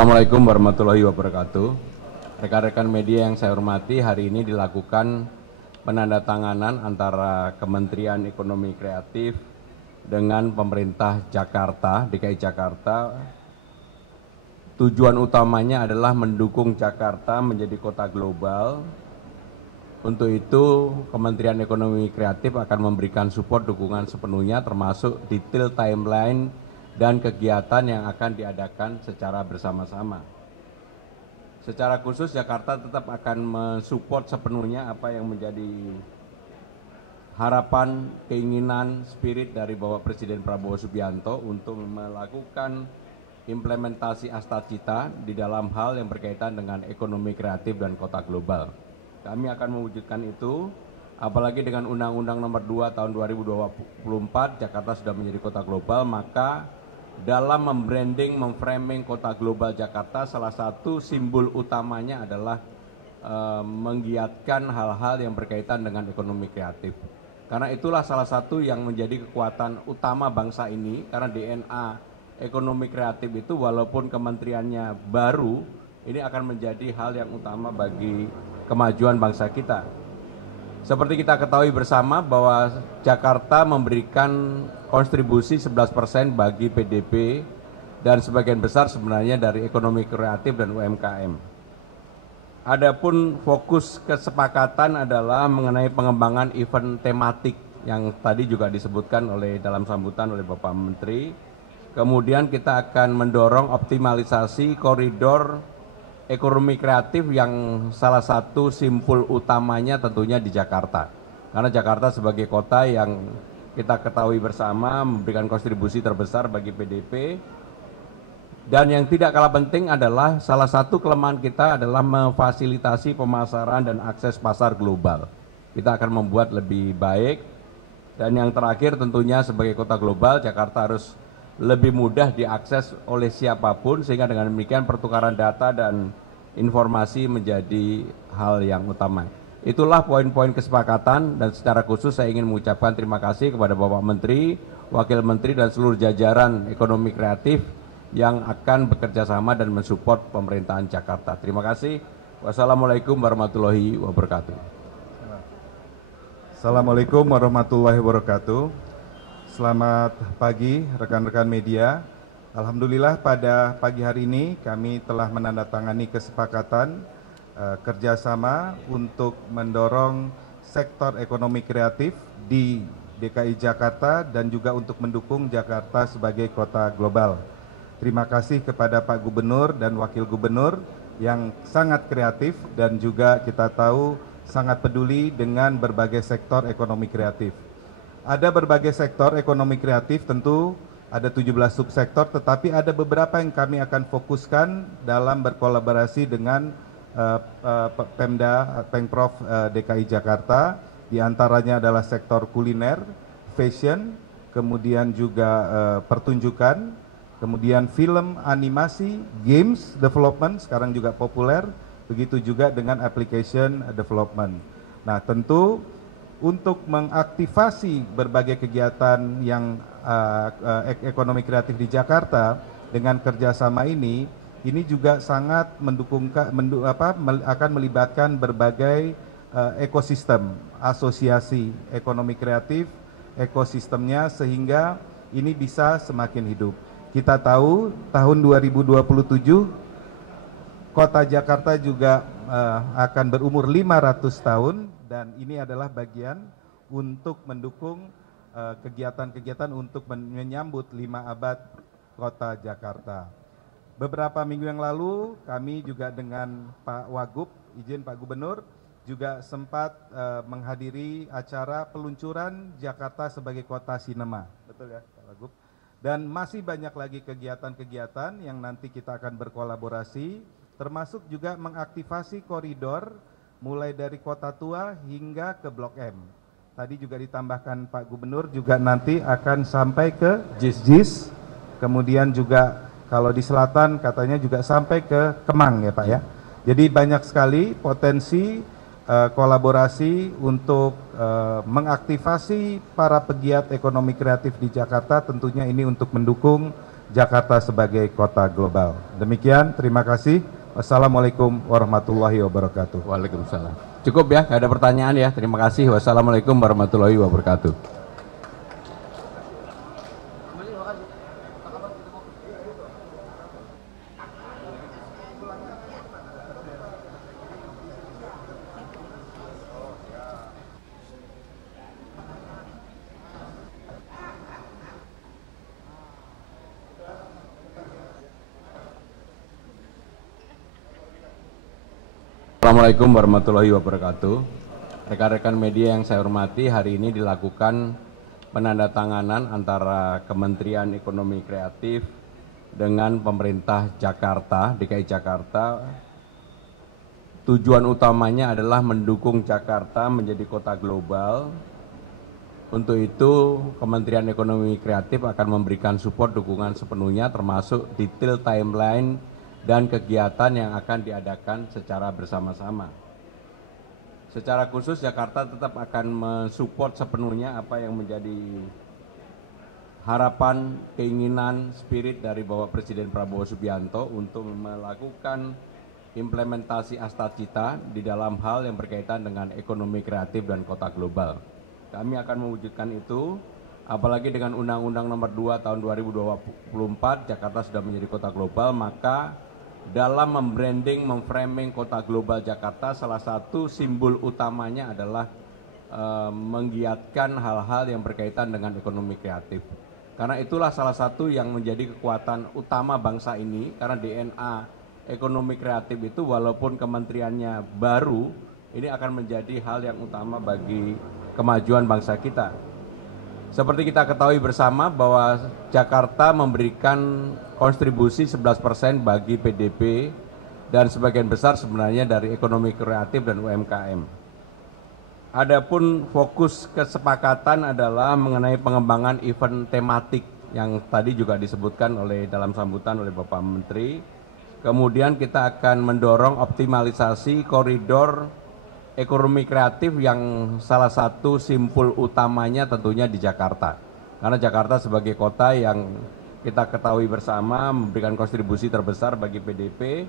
Assalamualaikum warahmatullahi wabarakatuh. Rekan-rekan media yang saya hormati, hari ini dilakukan penandatanganan antara Kementerian Ekonomi Kreatif dengan pemerintah Jakarta, DKI Jakarta. Tujuan utamanya adalah mendukung Jakarta menjadi kota global. Untuk itu, Kementerian Ekonomi Kreatif akan memberikan support dukungan sepenuhnya, termasuk detail timeline dan kegiatan yang akan diadakan secara bersama-sama. Secara khusus, Jakarta tetap akan mensupport sepenuhnya apa yang menjadi harapan, keinginan, spirit dari Bapak Presiden Prabowo Subianto untuk melakukan implementasi Astacita di dalam hal yang berkaitan dengan ekonomi kreatif dan kota global. Kami akan mewujudkan itu, apalagi dengan Undang-Undang Nomor 2 Tahun 2024, Jakarta sudah menjadi kota global, maka dalam membranding, memframing kota global Jakarta, salah satu simbol utamanya adalah menggiatkan hal-hal yang berkaitan dengan ekonomi kreatif. Karena itulah salah satu yang menjadi kekuatan utama bangsa ini, karena DNA ekonomi kreatif itu walaupun kementeriannya baru, ini akan menjadi hal yang utama bagi kemajuan bangsa kita. Seperti kita ketahui bersama bahwa Jakarta memberikan kontribusi 11% bagi PDB dan sebagian besar sebenarnya dari ekonomi kreatif dan UMKM. Adapun fokus kesepakatan adalah mengenai pengembangan event tematik yang tadi juga disebutkan oleh dalam sambutan oleh Bapak Menteri. Kemudian kita akan mendorong optimalisasi koridor ekonomi kreatif yang salah satu simpul utamanya tentunya di Jakarta. Karena Jakarta sebagai kota yang kita ketahui bersama memberikan kontribusi terbesar bagi PDB. Dan yang tidak kalah penting adalah salah satu kelemahan kita adalah memfasilitasi pemasaran dan akses pasar global. Kita akan membuat lebih baik. Dan yang terakhir tentunya sebagai kota global, Jakarta harus lebih mudah diakses oleh siapapun, sehingga dengan demikian pertukaran data dan informasi menjadi hal yang utama. Itulah poin-poin kesepakatan, dan secara khusus saya ingin mengucapkan terima kasih kepada Bapak Menteri, Wakil Menteri dan seluruh jajaran ekonomi kreatif yang akan bekerja sama dan mensupport pemerintahan Jakarta. Terima kasih. Wassalamualaikum warahmatullahi wabarakatuh. Assalamualaikum warahmatullahi wabarakatuh. Selamat pagi rekan-rekan media. Alhamdulillah pada pagi hari ini kami telah menandatangani kesepakatan kerjasama untuk mendorong sektor ekonomi kreatif di DKI Jakarta dan juga untuk mendukung Jakarta sebagai kota global. Terima kasih kepada Pak Gubernur dan Wakil Gubernur yang sangat kreatif dan juga kita tahu sangat peduli dengan berbagai sektor ekonomi kreatif. Ada berbagai sektor ekonomi kreatif, tentu ada 17 subsektor, tetapi ada beberapa yang kami akan fokuskan dalam berkolaborasi dengan Pemda, Pemprov DKI Jakarta. Di antaranya adalah sektor kuliner, fashion, kemudian juga pertunjukan, kemudian film, animasi, games development, sekarang juga populer, begitu juga dengan application development. Nah, tentu untuk mengaktifasi berbagai kegiatan yang ekonomi kreatif di Jakarta dengan kerjasama ini juga sangat akan melibatkan berbagai ekosistem, asosiasi ekonomi kreatif, ekosistemnya sehingga ini bisa semakin hidup. Kita tahu tahun 2027 Kota Jakarta juga akan berumur 500 tahun. Dan ini adalah bagian untuk mendukung kegiatan-kegiatan untuk menyambut 5 abad Kota Jakarta. Beberapa minggu yang lalu kami juga dengan Pak Wagub, izin Pak Gubernur, juga sempat menghadiri acara peluncuran Jakarta sebagai kota sinema. Betul ya Pak Wagub? Dan masih banyak lagi kegiatan-kegiatan yang nanti kita akan berkolaborasi, termasuk juga mengaktifasi koridor mulai dari Kota Tua hingga ke Blok M. Tadi juga ditambahkan Pak Gubernur juga nanti akan sampai ke JIS, kemudian juga kalau di selatan katanya juga sampai ke Kemang ya Pak ya. Jadi banyak sekali potensi kolaborasi untuk mengaktifasi para pegiat ekonomi kreatif di Jakarta, tentunya ini untuk mendukung Jakarta sebagai kota global. Demikian, terima kasih. Wassalamualaikum warahmatullahi wabarakatuh. Waalaikumsalam. Cukup ya, nggak ada pertanyaan ya. Terima kasih. Wassalamualaikum warahmatullahi wabarakatuh. Assalamualaikum warahmatullahi wabarakatuh. Rekan-rekan media yang saya hormati, hari ini dilakukan penandatanganan antara Kementerian Ekonomi Kreatif dengan pemerintah Jakarta, DKI Jakarta. Tujuan utamanya adalah mendukung Jakarta menjadi kota global. Untuk itu, Kementerian Ekonomi Kreatif akan memberikan support dukungan sepenuhnya, termasuk detail timeline dan kegiatan yang akan diadakan secara bersama-sama. Secara khusus Jakarta tetap akan mensupport sepenuhnya apa yang menjadi harapan, keinginan, spirit dari Bapak Presiden Prabowo Subianto untuk melakukan implementasi Astacita di dalam hal yang berkaitan dengan ekonomi kreatif dan kota global. Kami akan mewujudkan itu, apalagi dengan Undang-Undang Nomor 2 Tahun 2024 Jakarta sudah menjadi kota global, maka dalam membranding, memframing kota global Jakarta, salah satu simbol utamanya adalah menggiatkan hal-hal yang berkaitan dengan ekonomi kreatif. Karena itulah salah satu yang menjadi kekuatan utama bangsa ini, karena DNA ekonomi kreatif itu walaupun kementeriannya baru, ini akan menjadi hal yang utama bagi kemajuan bangsa kita. Seperti kita ketahui bersama bahwa Jakarta memberikan kontribusi 11% bagi PDB dan sebagian besar sebenarnya dari ekonomi kreatif dan UMKM. Adapun fokus kesepakatan adalah mengenai pengembangan event tematik yang tadi juga disebutkan dalam sambutan oleh Bapak Menteri. Kemudian kita akan mendorong optimalisasi koridor ekonomi kreatif yang salah satu simpul utamanya tentunya di Jakarta. Karena Jakarta sebagai kota yang kita ketahui bersama memberikan kontribusi terbesar bagi PDB.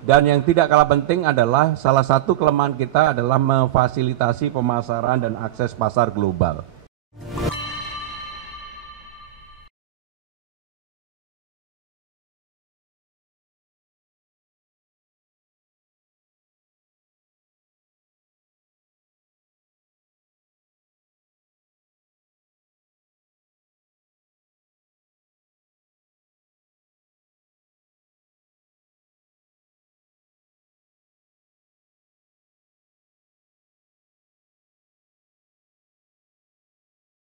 Dan yang tidak kalah penting adalah salah satu kelemahan kita adalah memfasilitasi pemasaran dan akses pasar global.